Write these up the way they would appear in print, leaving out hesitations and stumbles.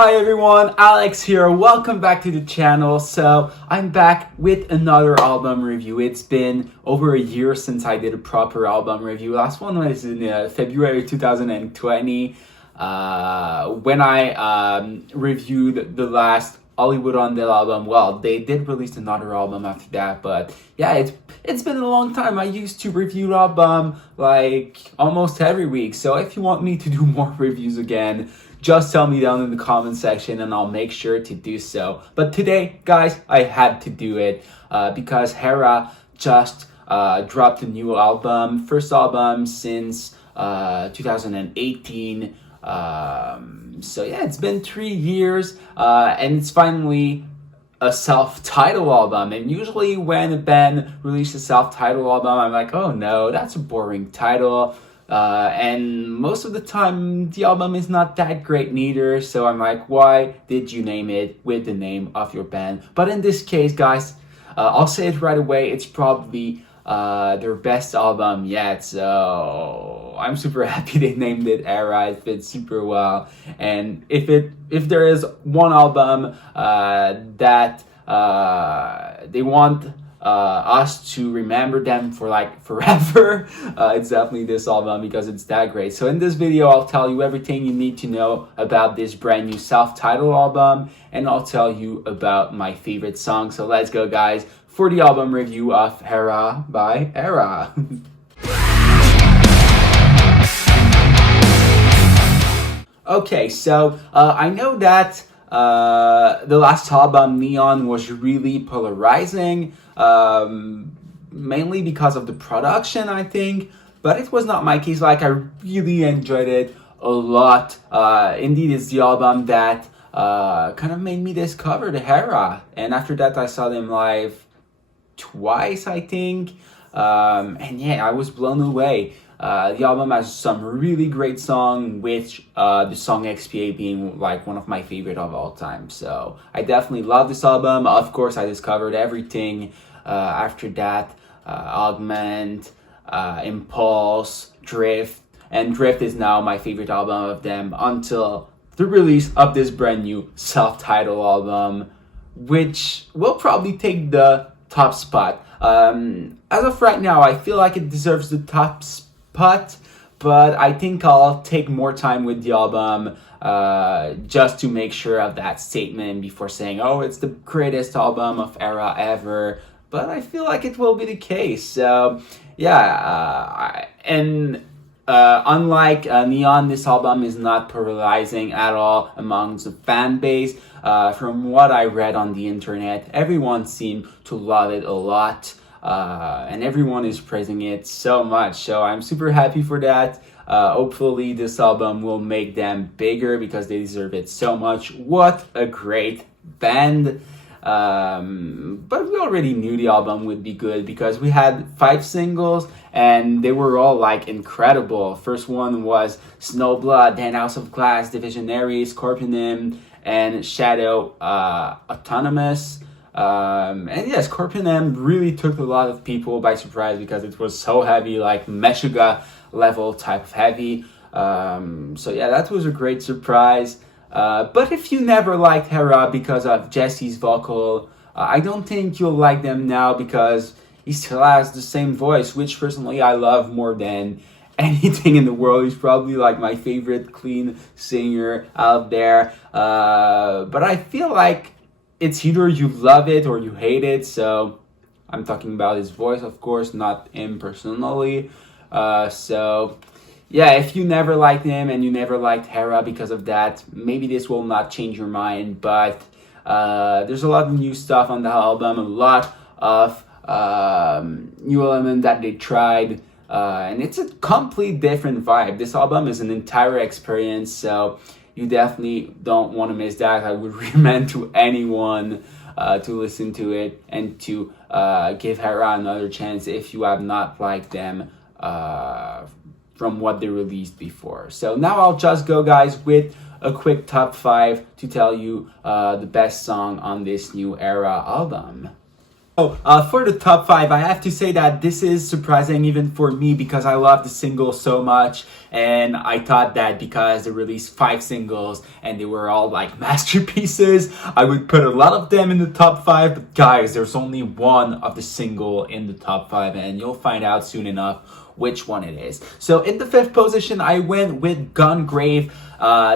Hi everyone, Alex here. Welcome back to the channel. So I'm back with another album review. It's been over a year since I did a proper album review. Last one was in February 2020 when I reviewed the last Hollywood Undead album. Well, they did release another album after that, but yeah, it's been a long time. I used to review album like almost every week. So if you want me to do more reviews again, just tell me down in the comment section and I'll make sure to do so. But today, guys, I had to do it because Erra just dropped a new album. First album since 2018. So yeah, it's been 3 years and it's finally a self-titled album. And usually when a band releases a self-titled album, I'm like, oh no, that's a boring title. And most of the time, the album is not that great neither. So I'm like, why did you name it with the name of your band? But in this case, guys, I'll say it right away. It's probably their best album yet. So I'm super happy they named it Erra. It fits super well. And if there is one album that they want us to remember them for like forever, it's definitely this album because it's that great. So in this video, I'll tell you everything you need to know about this brand new self-titled album, and I'll tell you about my favorite song. So let's go, guys, for the album review of Erra by Erra. Okay, so I know that the last album, Neon, was really polarizing, mainly because of the production, I think, but it was not my case. Like, I really enjoyed it a lot. Indeed, it's the album that kind of made me discover the Erra, and after that I saw them live twice, I think, and yeah, I was blown away. The album has some really great songs, which the song XPA being like one of my favorite of all time. So I definitely love this album. Of course, I discovered everything after that. Augment, Impulse, Drift, and Drift is now my favorite album of them until the release of this brand new self-titled album, which will probably take the top spot. As of right now, I feel like it deserves the top spot, but I think I'll take more time with the album just to make sure of that statement before saying, oh, it's the greatest album of Erra ever. But I feel like it will be the case. So yeah, unlike Neon, this album is not polarizing at all amongst the fan base. From what I read on the internet, everyone seemed to love it a lot, and everyone is praising it so much. So I'm super happy for that. Hopefully this album will make them bigger because they deserve it so much. What a great band. But we already knew the album would be good because we had 5 singles and they were all like incredible. First one was Snowblood, then House of Glass, Divisionary, Scorpionim, and Shadow Autonomous. And yeah, Scorpionim really took a lot of people by surprise because it was so heavy, like Meshuggah level type of heavy. So yeah, that was a great surprise. But if you never liked Erra because of Jesse's vocal, I don't think you'll like them now because he still has the same voice, which personally I love more than anything in the world. He's probably like my favorite clean singer out there. But I feel like it's either you love it or you hate it. So I'm talking about his voice, of course, not him personally. So yeah, if you never liked him and you never liked Erra because of that, maybe this will not change your mind. But there's a lot of new stuff on the album, a lot of new elements that they tried, and it's a complete different vibe. This album is an entire experience, so you definitely don't want to miss that. I would recommend to anyone to listen to it and to give Erra another chance if you have not liked them from what they released before. So now I'll just go, guys, with a quick top 5 to tell you the best song on this new Erra album. For the top 5, I have to say that this is surprising even for me because I love the single so much, and I thought that because they released 5 singles and they were all like masterpieces, I would put a lot of them in the top 5. But guys, there's only one of the single in the top 5, and you'll find out soon enough which one it is. So in the 5th position, I went with Gungrave.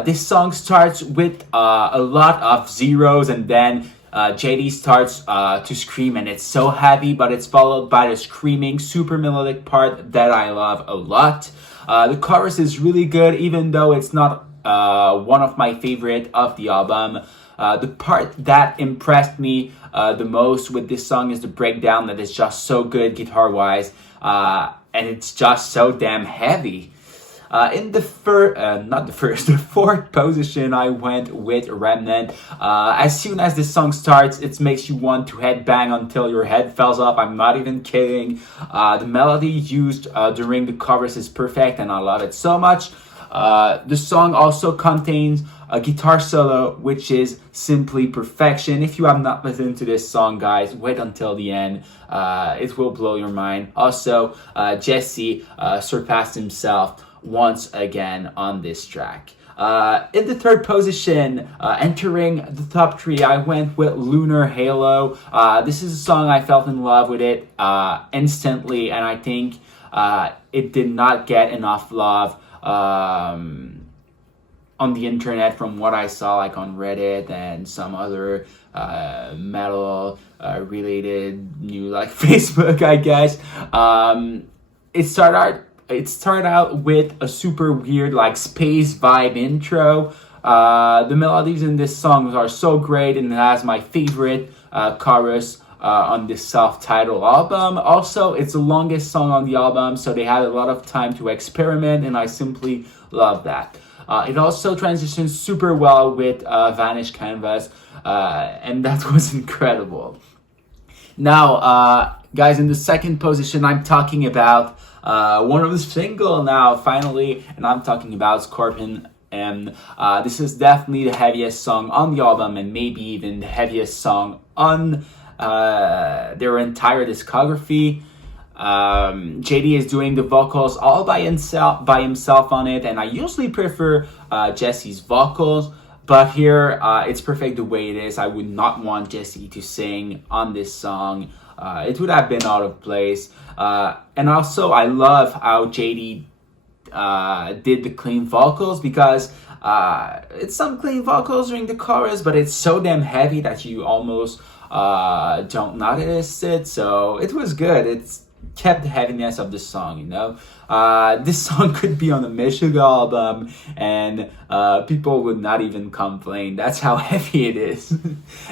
This song starts with a lot of zeros, and then JD starts to scream, and it's so heavy, but it's followed by the screaming, super melodic part that I love a lot. The chorus is really good, even though it's not one of my favorite of the album. The part that impressed me the most with this song is the breakdown that is just so good guitar-wise, and it's just so damn heavy. In the the 4th position, I went with Remnant. As soon as this song starts, it makes you want to headbang until your head falls off. I'm not even kidding. The melody used during the chorus is perfect, and I love it so much. The song also contains a guitar solo, which is simply perfection. If you have not listened to this song, guys, wait until the end. It will blow your mind. Also, Jesse surpassed himself once again on this track. In the 3rd position, entering the top 3, I went with Lunar Halo. This is a song I fell in love with it instantly, and I think it did not get enough love on the internet from what I saw, like on Reddit and some other metal related new like Facebook, I guess. It started out with a super weird like space vibe intro. The melodies in this song are so great, and it has my favorite chorus on this self-titled album. Also, it's the longest song on the album, so they had a lot of time to experiment, and I simply love that. It also transitions super well with Vanished Canvas, and that was incredible. Now, guys, in the 2nd position, I'm talking about one of the single now, finally, and I'm talking about Scorpion. And this is definitely the heaviest song on the album, and maybe even the heaviest song on their entire discography. JD is doing the vocals all by himself on it, and I usually prefer Jesse's vocals, but here it's perfect the way it is. I would not want Jesse to sing on this song. It would have been out of place. And also, I love how JD did the clean vocals, because it's some clean vocals during the chorus, but it's so damn heavy that you almost don't notice it. So it was good. It's kept the heaviness of the song, you know. This song could be on a Meshuggah album, and people would not even complain. That's how heavy it is.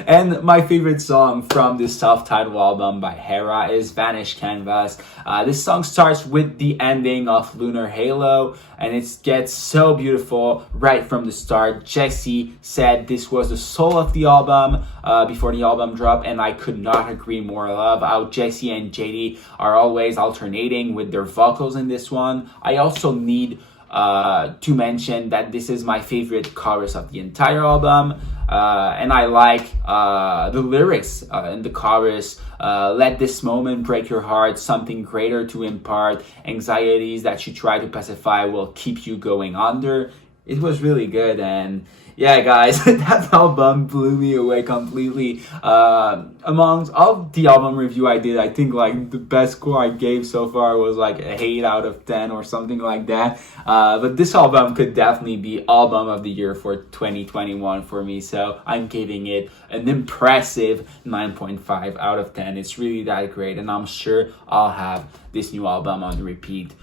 And my favorite song from this self-titled album by Erra is Vanished Canvas. This song starts with the ending of Lunar Halo, and it gets so beautiful right from the start. Jesse said this was the soul of the album before the album dropped, and I could not agree more. I love how Jesse and JD are always alternating with their vocals in this one. I also need to mention that this is my favorite chorus of the entire album, and I like the lyrics in the chorus. Let this moment break your heart, something greater to impart, anxieties that you try to pacify will keep you going under. It was really good, and yeah, guys, that album blew me away completely. Amongst all the album review I did, I think like the best score I gave so far was like a 8 out of 10 or something like that. But this album could definitely be album of the year for 2021 for me. So I'm giving it an impressive 9.5 out of 10. It's really that great, and I'm sure I'll have this new album on repeat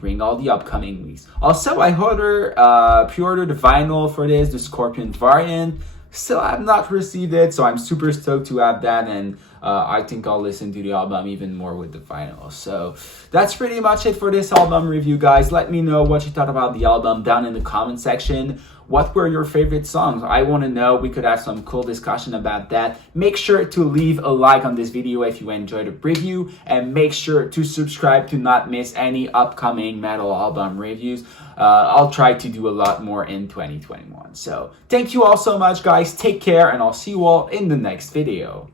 during all the upcoming weeks. Also, I pre-ordered the vinyl for this, the Scorpion variant. Still have not received it, so I'm super stoked to have that, and I think I'll listen to the album even more with the vinyl. So that's pretty much it for this album review, guys. Let me know what you thought about the album down in the comment section. What were your favorite songs? I want to know. We could have some cool discussion about that. Make sure to leave a like on this video if you enjoyed the review, and make sure to subscribe to not miss any upcoming metal album reviews. I'll try to do a lot more in 2021. So thank you all so much, guys. Take care, and I'll see you all in the next video.